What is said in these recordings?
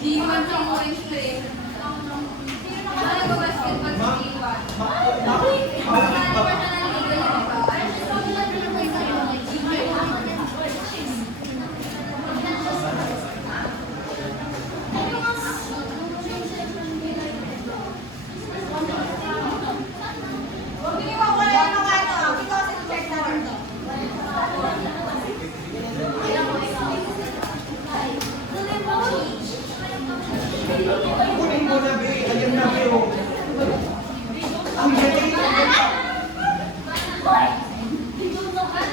Di man siya mo explain. Ano ba basketball sa Iwan? Ano ba siya ng legal na ba? Ano siya sa mga Kunin mo na, be. Ayan na, be. Oh. Ang galing. Okay, please yung number.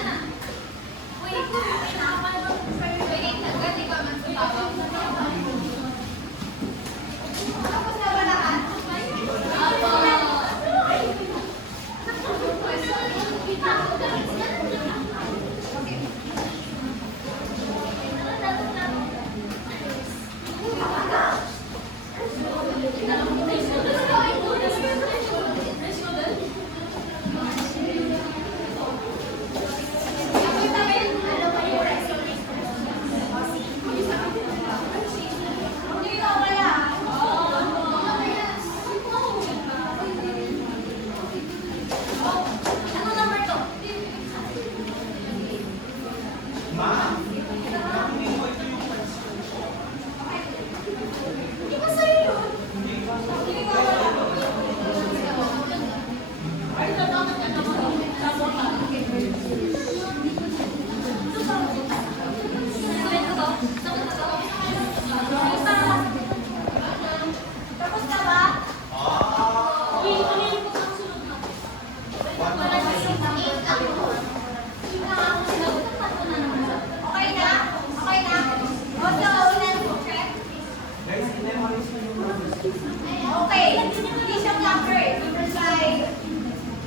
Number 5.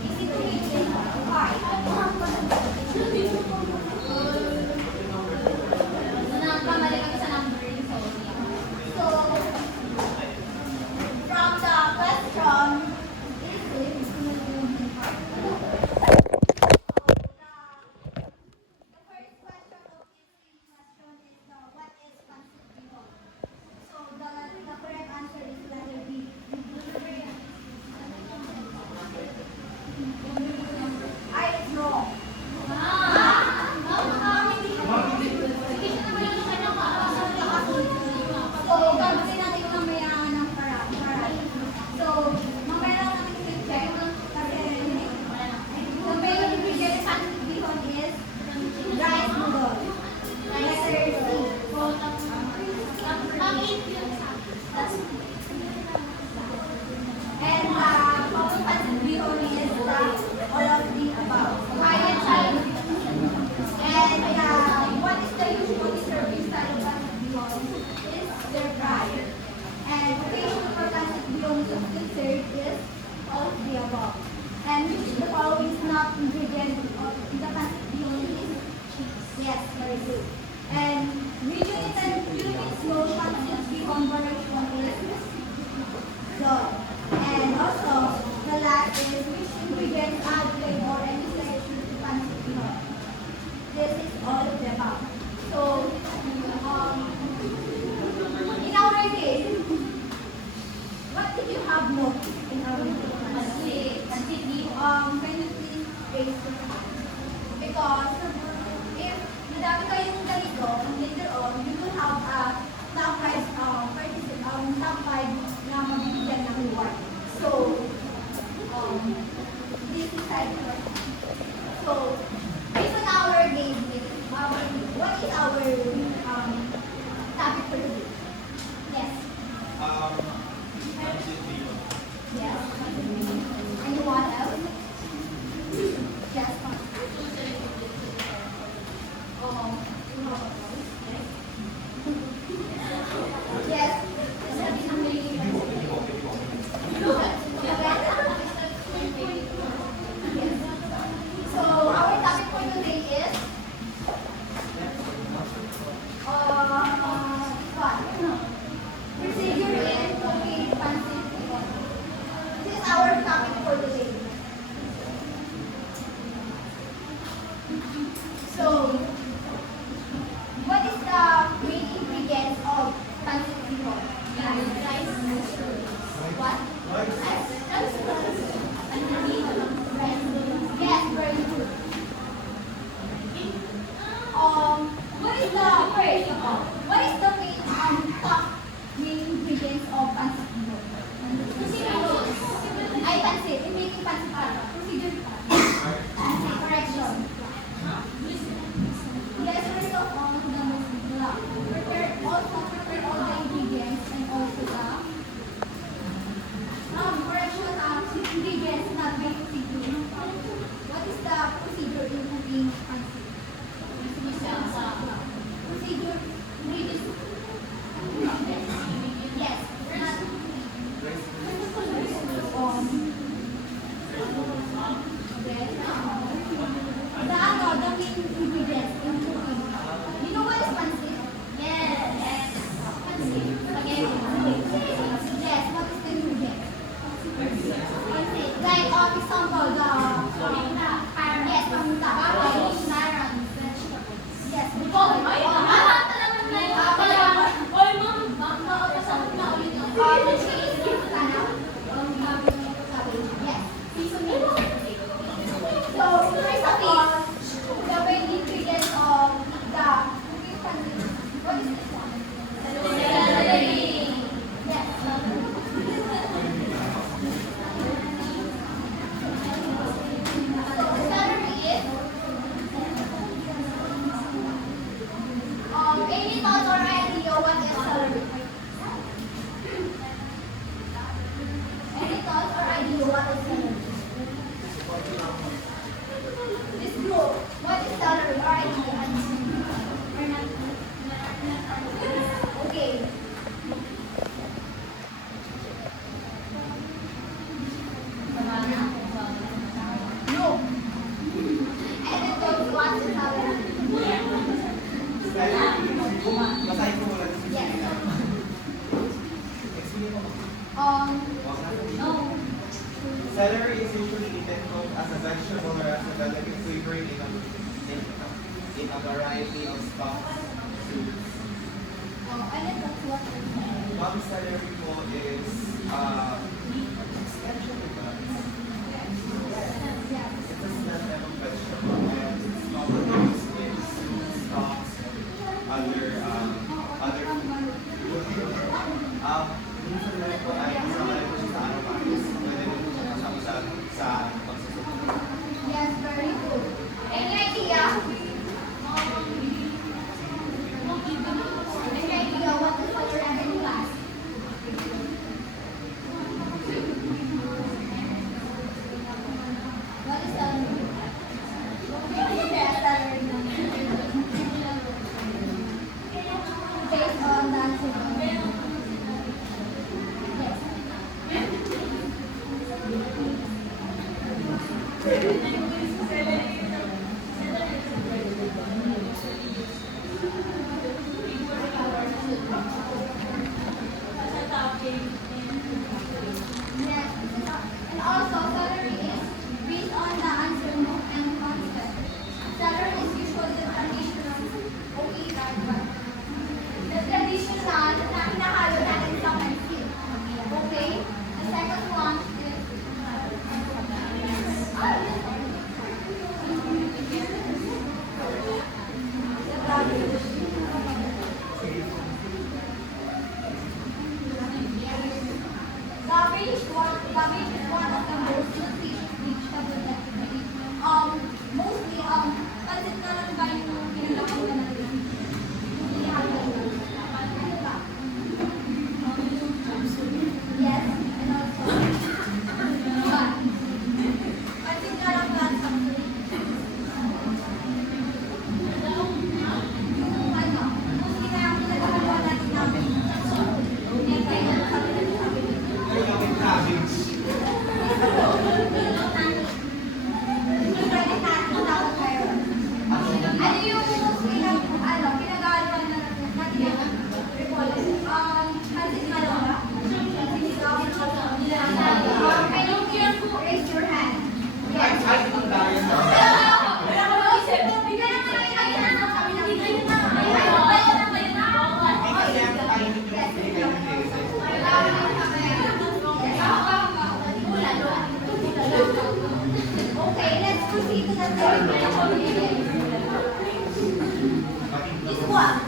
Easy to read. 5. So, from the question, and which the following is not ingredient of the pancit bihon is cheese. Yes, very good. And region and Philippines know pancit bihon variation is dog. And also the last is which ingredients add flavor and texture to pancit bihon. This is all of the above. So in our case, what did you have more in our case? Can you please raise your hand? Because if madami kayong ganito, and later on, you will have a top 5 top 5 na mabibigyan ng reward. So, this is side. So, based on our game, what is our topic for today? Yes. Yes. Anyone else? Yes. Yes. cheese, sana. Yes. Seasoning. So, first of all, the main ingredient of the cooking pancit. What is this one? Celery. Yes. So, the celery is any thoughts or idea what is celery? Any thoughts or idea what is celery? This group, what is celery or idea? Okay. No. Any thoughts what is celery? Basahin ko muna. Yes. Explain mo. No. Celery is usually eaten cooked as a vegetable or as a delicate flavoring in a variety of stocks, soups. Any thoughts what is celery? One celery po is extension ba? Yes. It's a snack type of vegetable and it's often used in soup, stocks, other food. Minsan na po ay kasama rin po siya sa aromatis. Pwede rin po siya kasama sa pagsusuko. Yes, very good. Any idea? Any idea what is celery in class? What is celery? Yes, celery. Based on that. Yes. Yes. And also, celery is based on the answer no and concept. Celery is usually the traditional. Okay, right, right. The traditional na hinahalo natin sa pancit. Okay? The second one is the cabbage. Cabbage is one of the most nutritious vegetable that we eat. Mostly, pancit na lang ba yung ginagawa natin? Hindi halo. Ano ba? Yes, and also, but, pancit na lang ba sa yung ano, mostly na yung ginagawa natin namin. Yan tayo, sabi na sabi. Ay, gawin cabbage. Ano yung pinag-aaral na natin? Pansit Malonga? Can you raise your hand? Ay, Yes. ay, ang daya na. Hindi kasi ang kainin yung hindi kayo nililisi. Okay, let's proceed to the third ingredient. This one.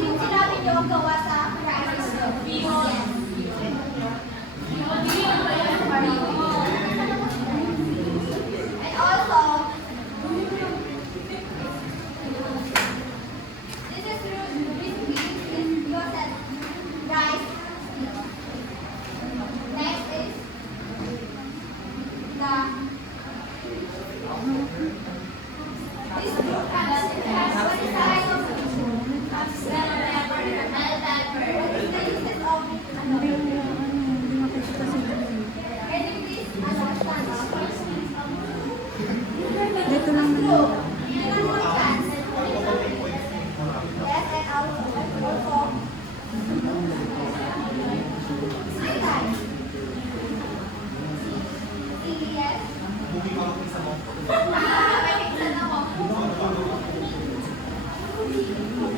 Yung sinabi niyo gawa sa rice. Yes. And also, this is roasted rice. Next is the this group has what is the rice of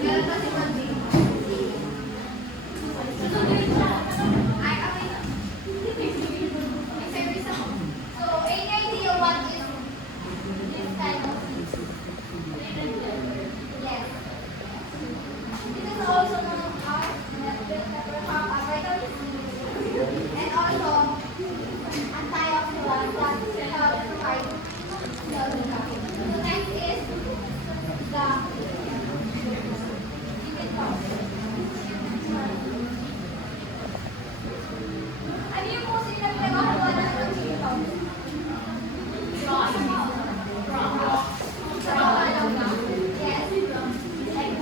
Meron kasi pag-big. Ay, okay na. May service ako. So, any idea what is this kind of seed? Yes. This is also known as bell pepper, vitamin C, and also antioxidants that help fight cell damage. So next is the chicken powder. Ano yung mostly na pinagawa ng chicken powder? Yes. Like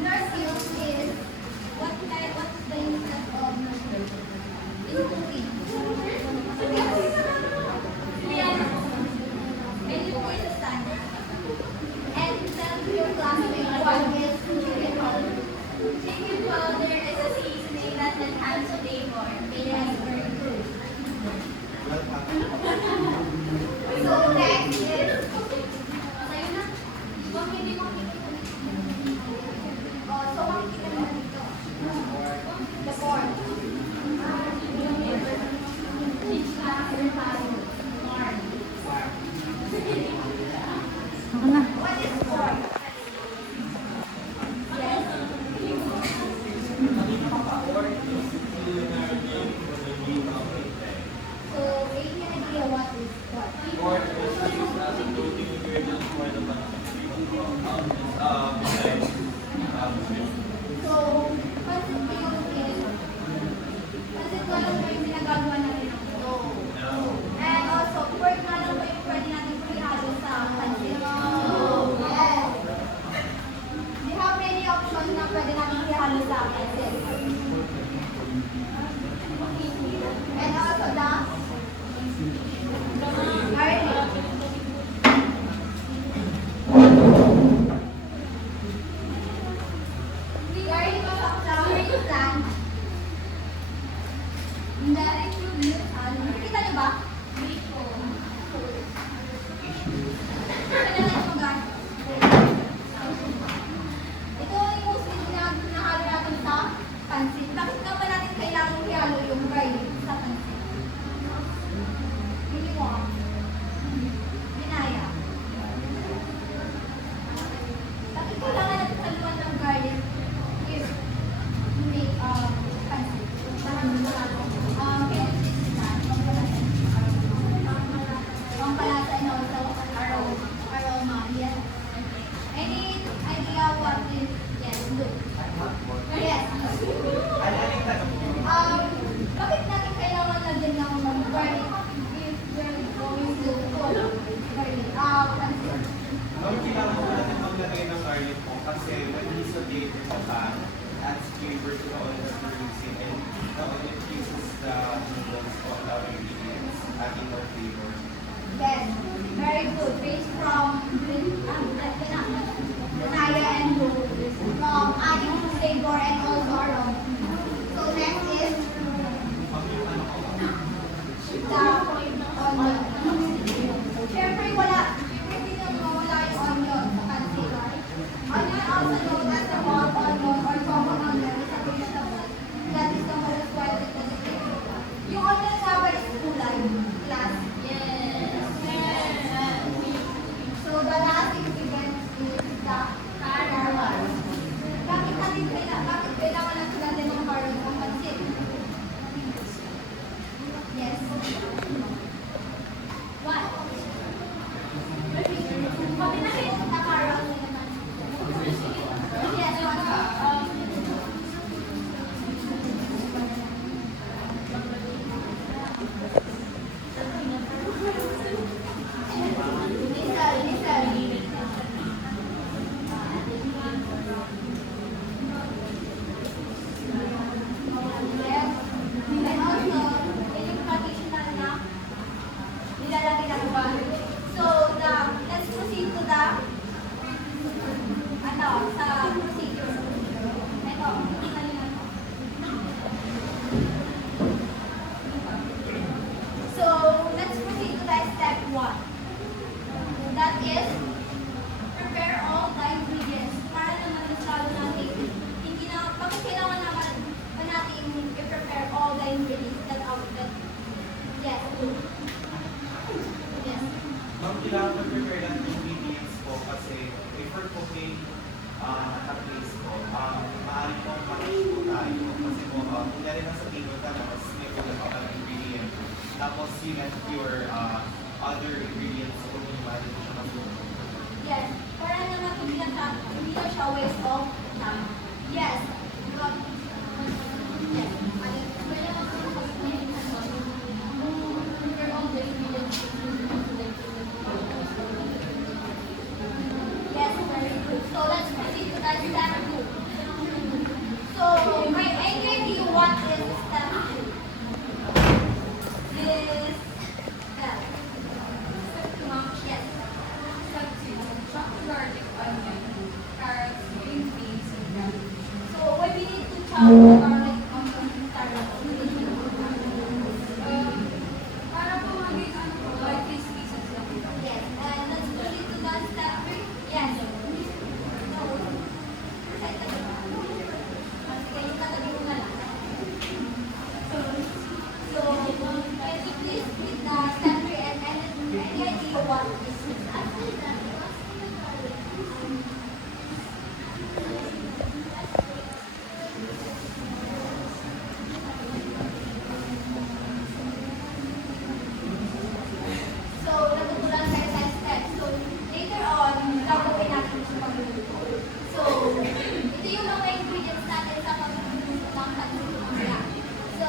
nurse is what kind? What's the instance of nurse? In cooking. And you put the standard. And tell your classmate what is chicken powder. Chicken powder is a seasoning that enhances flavor. Yes, very good. Well, So next is Sa'yo na. Ibang hindi mo so makikita mo dito. The pork. What is pork? Yes. So, any idea what is pork? Pork is used as a protein ingredient for the So, pancit bihon is pancit ko lang po yung ginagawa natin ng pork. And also, pork nga lang po yung pwede natin ihalo sa pancit. Yes. We have many options na pwede natin ihalo sa pancit. And also the garlic. Garlic of a flowering plant. Indirect use. Nakikita niyo ba? Kailangan mo gan. Ito yung mostly nahalo natin sa pansit. Bakit nga ba natin kailangan ihalo yung garlic sa pansit? Hindi mo. Binaya. Bakit kailangan natin haluan ng garlic if you make pansit? Pampalasa and also aroma. Yes. Any idea what is? Yes, good. Yes. Bakit natin kailangan na din ng garlic if we're going to cook garlic? Pansit. Ma'am, kailangan po natin maglagay ng garlic po kasi when we saute it in the pan, adds flavor to the oil that we're using and the oil increases the noodles of the ingredients, adding more flavor. Yes, very good. Based from Naya and Blue, adding flavor and also aroma. So next is the onion. Siyempre hindi na mawala yung onion sa pansit. Onion also known as the wild onion or common onion is a vegetable that is the most widely cultivated. Yung onion nga ba is kulay? Class? So the last ingredient is the carrot. Bakit kailangan natin natin ng carrot ng pansit? Yes. What? Bakit nakita na carrot? at pure other ingredients kung lumalo siya mag-grow. Yes. Para naman hindi na siya waste of time. Yes. But, yes. Yes, very good. So let's proceed to that step 2. So, my idea what is step 2? This step. Yes. Step 2. Chop garlic, onion, carrots, green beans, and cabbage. So, when we need to chop the garlic on the carrot, Para po maging ano po, like these pieces lang po. yes. And let's proceed to that step 3. Yes. No. Sige, yung tatabi ko na lang. So, can you please read the step 3 and any idea what this is? So, natutunan tayo sa step. So, later on, gagawin natin sa pagluluto. So, ito yung mga ingredients natin sa pagluluto ng pagluluto. So,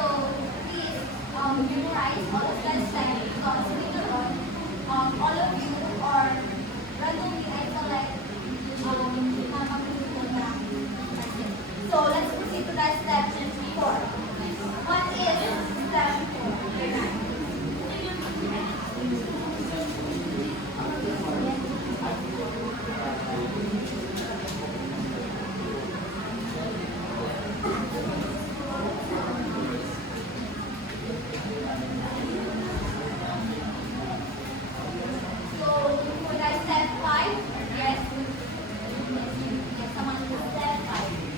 please memorize all of that step because later on, all of you or randomly I select na pagluluto na person. So, let's proceed to that step 4. What is step 4? So, for that step 5, yes. Yes, someone will step 5.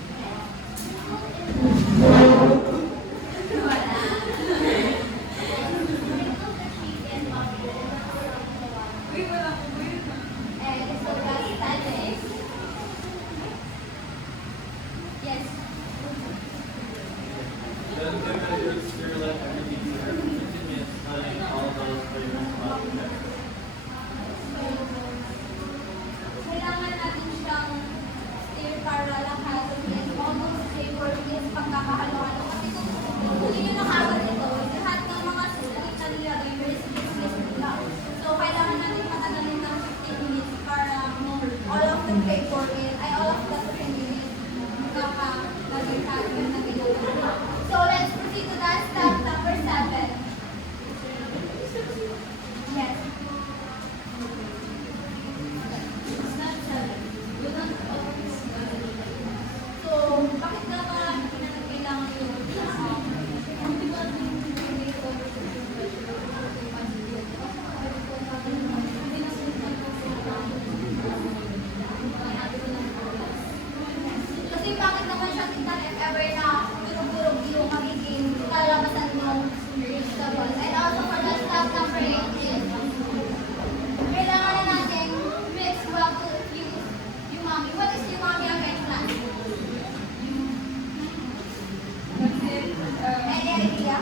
Uy, wala po po yun. And so that's step 6. Yes. Then you stir like everything for 15 minutes, letting all those flavors come out together. Kailangan natin siyang stir para lahat yes, almost flavor is pagkakahalo-halo. Kasi kung huli nyo na kagad ito, lahat ng mga sulit na nilagay is lang. So, kailangan natin matagalin ng 15 minutes para all of the flavor is, all of the ingredients magkakalagay tayo na ginagawa. So, let's proceed to that step number 7. Yes. So, bakit nga ba kailangan yung kasi bakit naman siya tingnan if ever na turog-turog yung magiging kalabasan ng vegetable. And also for the step number 8 is kailangan na natin mix well to use umami. What is umami again, class? Kasi, Any idea?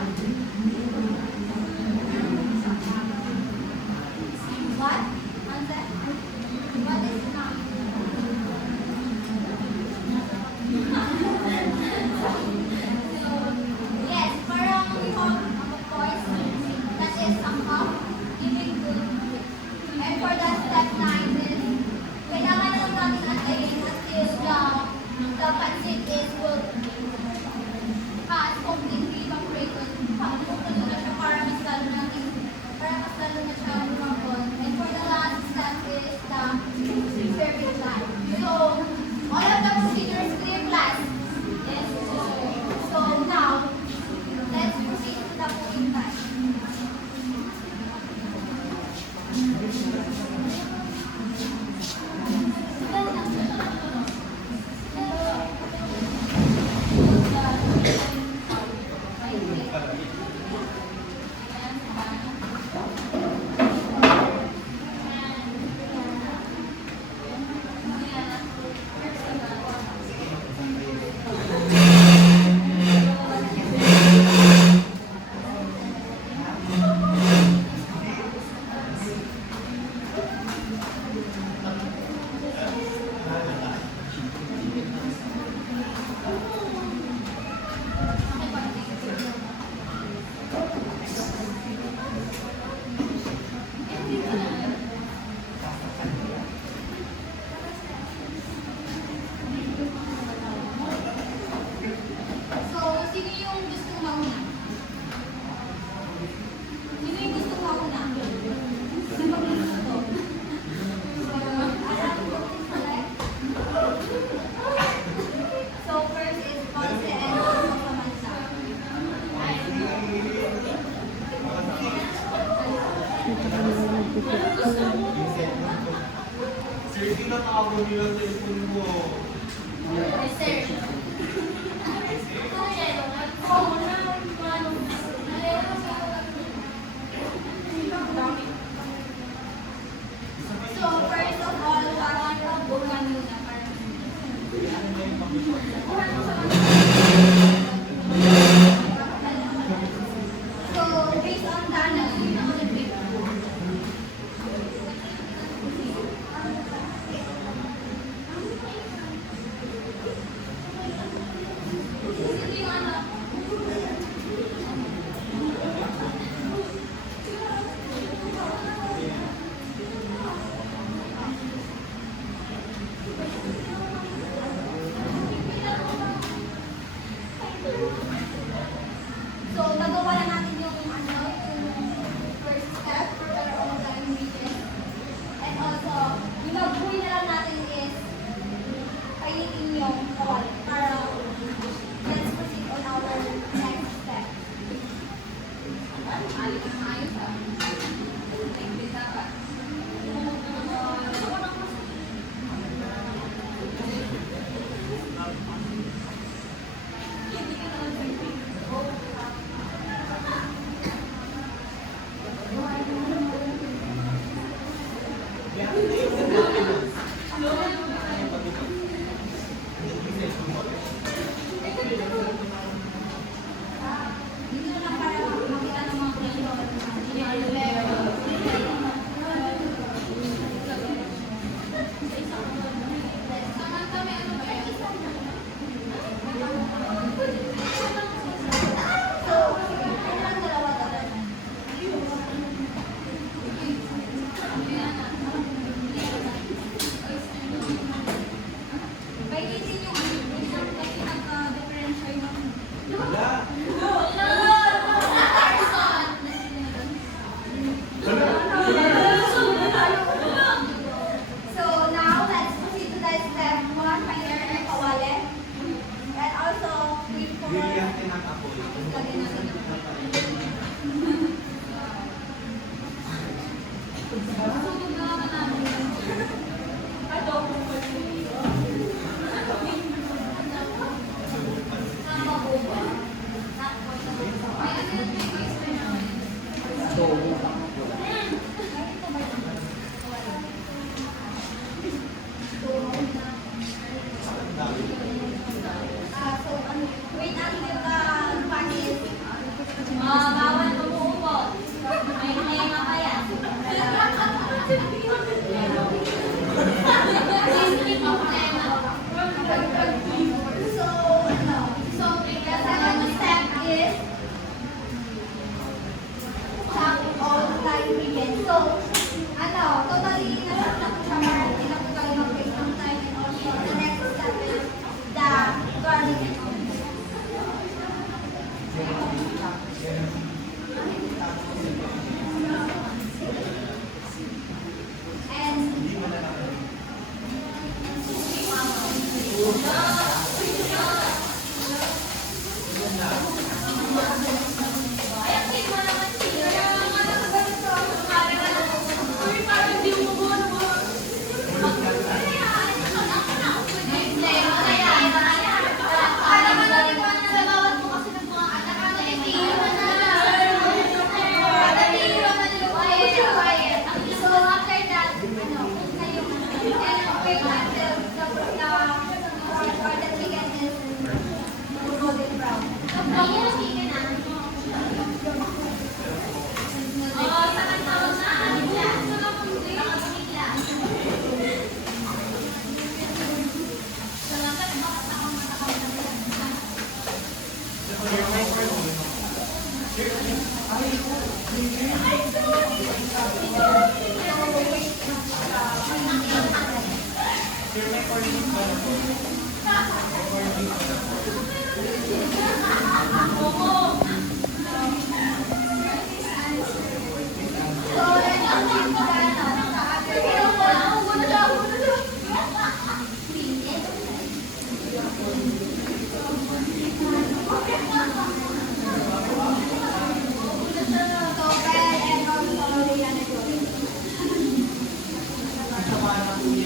What? Answer? What is umami? Yes, parang we have of course that is a cup giving good. And for that step 9 is kailangan lang natin antayin until the pancit is will has completely evaporated. Pagpupuno na siya para mas lalo natin siya lumabot. And for the last step is the serving line. So, all of the procedures clear class. Yes. So now, let's proceed to the cooking time. tinatago nila sa cellphone mo. So, first of all, parang bukan muna. So, based on that, nag-uwi na ako ng picture. Hindi yung ano. So, nagawa na natin yung ano, yung first step for better online meeting. And also, yung nag-uwi na lang natin is painitin yung kawal para let's proceed on our next step. Ayos na ayos ah. Thank you, dapat. Dito lang para makita ng mga kuya. Painitin yung ano, kasi nagka-differentiate yung Wala. So now let's proceed to the step 1, painter ng kawali. And also wait for Bigyan natin ng apoy. lagyan natin ng sunog na naman namin. Nakabuba. May ano yun, may oyster namin. Wait until the pan is bawal umuubot. May tema pa yan. Skip ang tema. So, ano? So, the second step is chop all the ingredients. So, ano, totally nasagot na po siya para hindi na po kayo mag-waste ng time and also the next step is the garlic and onion.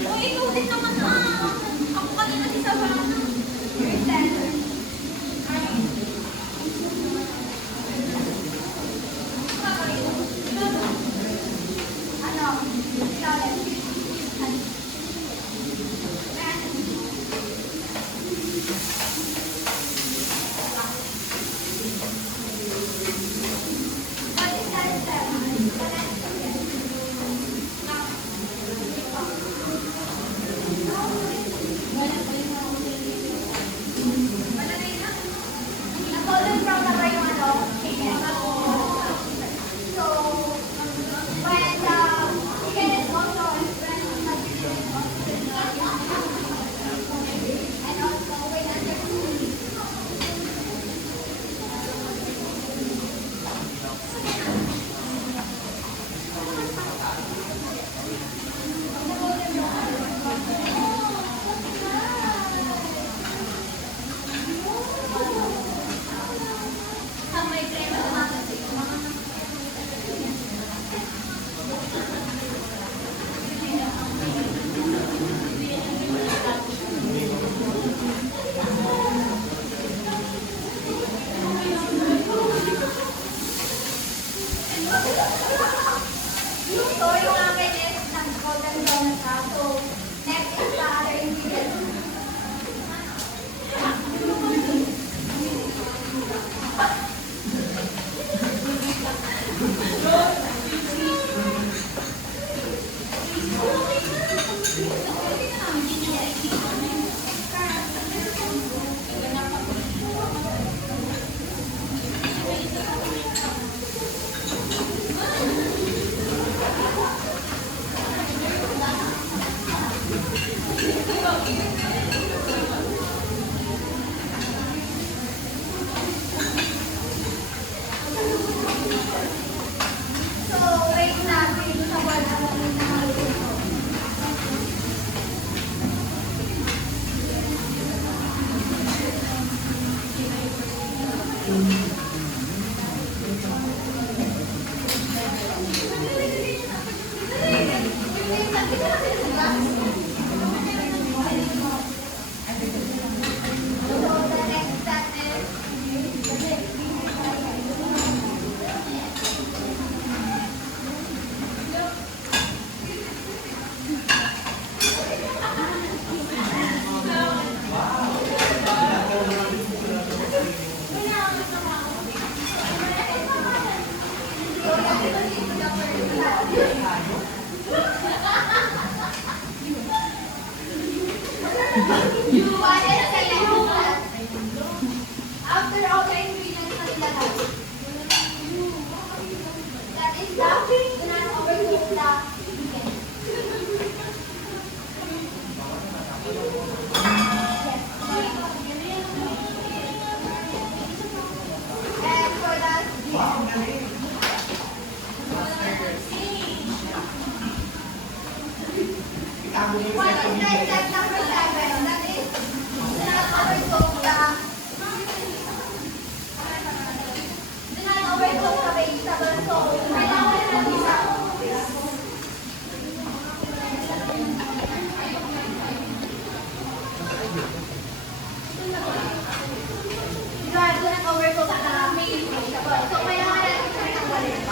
Uy, ikaw din na brown na ba yung ano? So, when the chicken is also and also when under So, yung akin is nag-golden brown na siya. So, next is the other ingredients. So, wait natin sa wala natin na maluto. So, the next step is you wanted to say that after all the ingredients na nilagay, that is the do not overcook the chicken. And for that, what is the step number 7? That is do not overcook the vegetable. So, kailangan natin isa. Do not overcook the vegetable. So, kailangan natin siya tanggalin.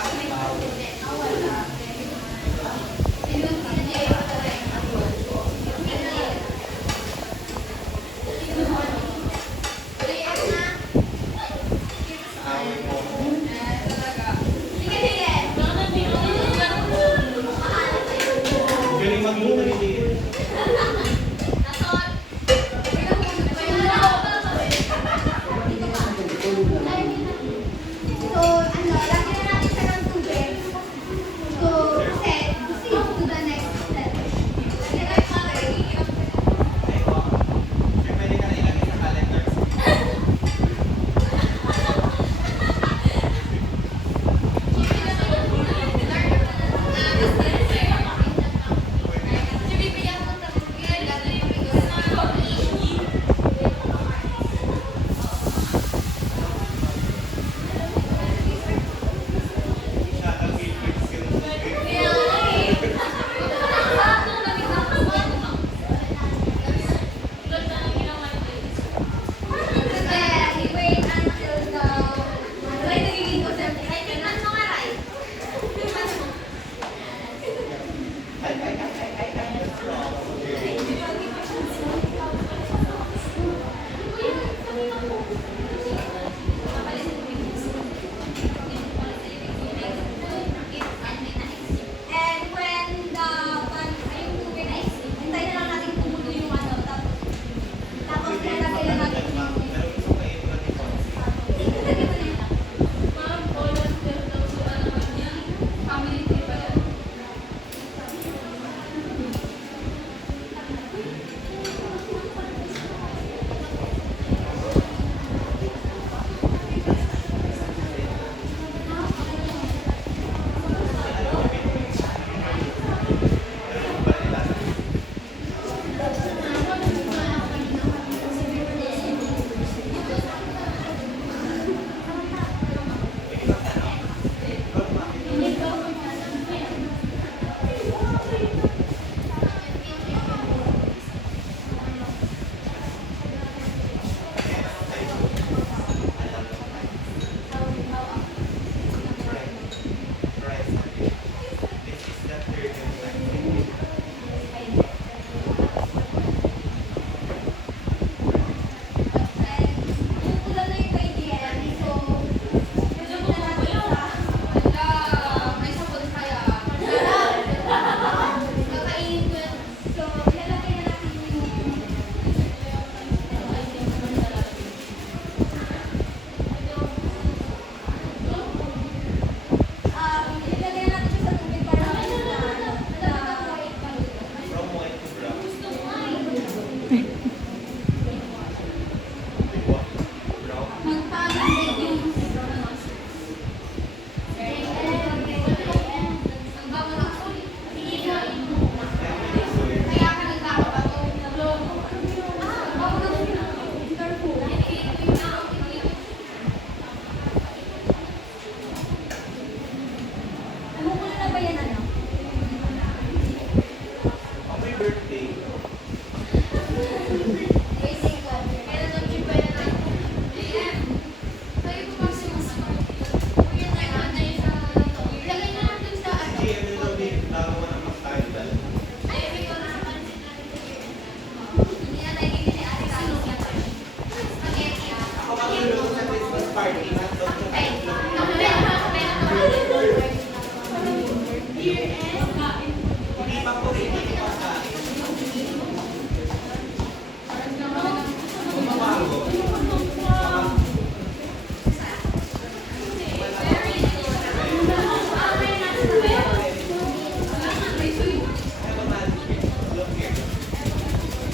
Magpapagod yung kaya ka nagkakabato. Ano ko na ba yan, ano? Ang may birthday, si Emil daw din nagawa ng mas idol. Ako magluluto sa Christmas party, hotdog sa itlog. Hindi pa po rin hindi pa sa akin. Bumabago. Have a magic. Look here.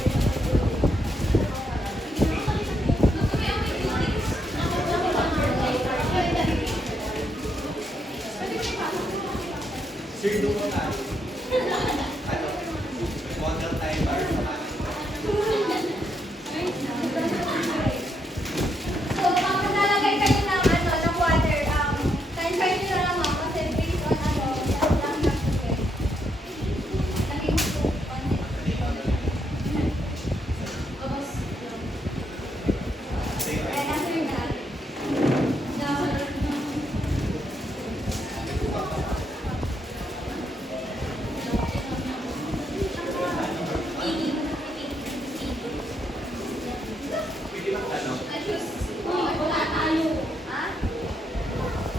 Sir, doon mo tayo. Ano? Model tayo para sa akin. So, kapag nalagay kayo ng ano, ng water, transfer nyo na lang ako kasi based on ano, yan lang yung sugar. Naging soup on it. Sa'yo ay Kaya nasa yun na. pwede lang tanong. Wala tayo. Ha?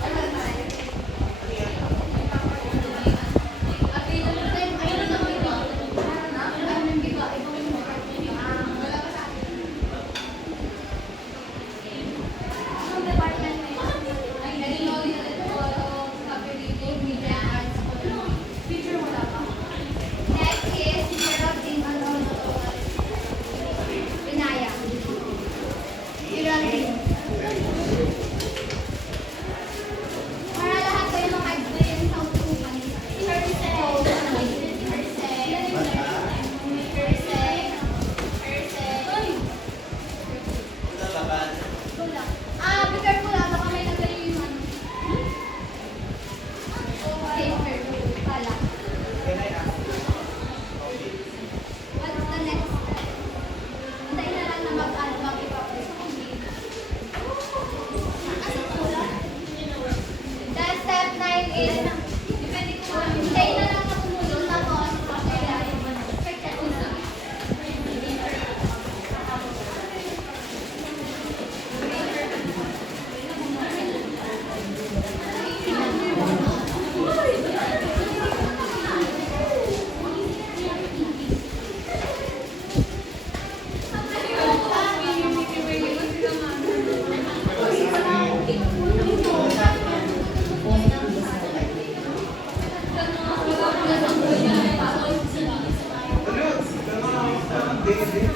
Wala tayo. Ano yan? Next is Geraldine Alonso. Binaya. Geraldine. Para lahat kayo mag-experience sa utupan. Lalaban. Be careful baka may nagaling yung ano. Safer. Pala. Can I ask you? Okay. What's the next step? Hintayin na lang na mag-ano, mag-evaporate. Then step 9 is, hintayin na lang na kumulo, tapos, check ko na. Walang hindi siya.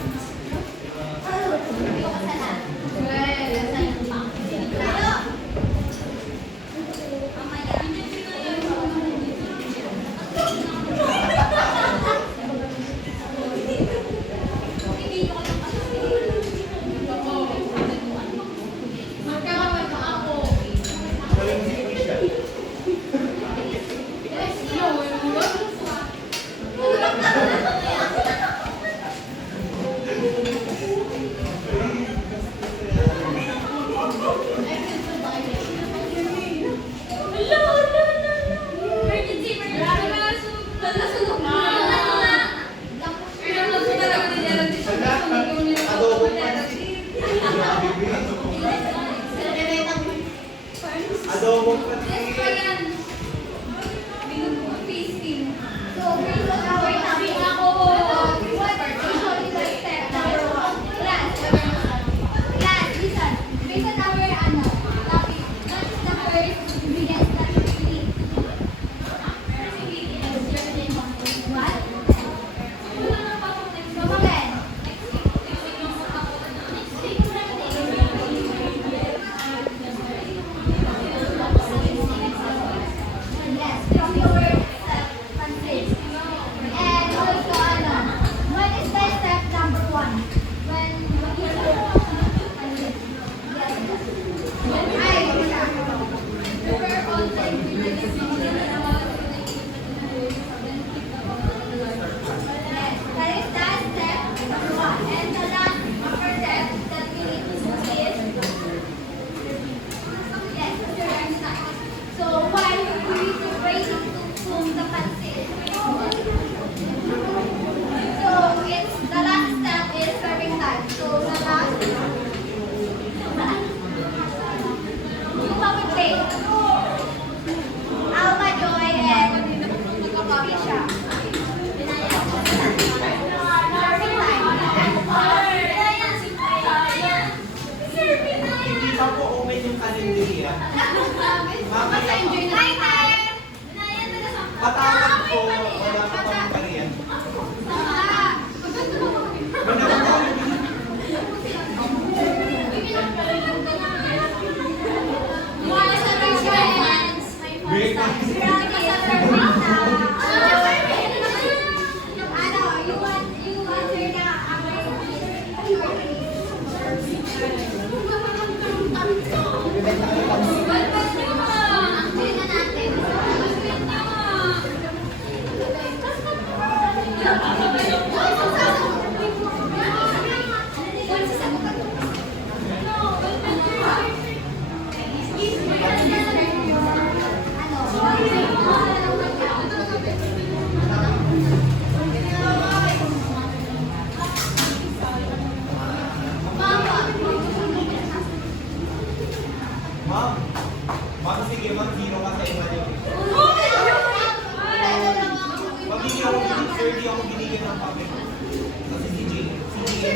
I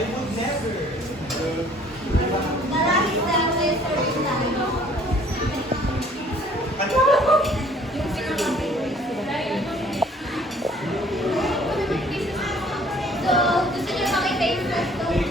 would never. The last step is serving time. So, gusto niyo makita yung first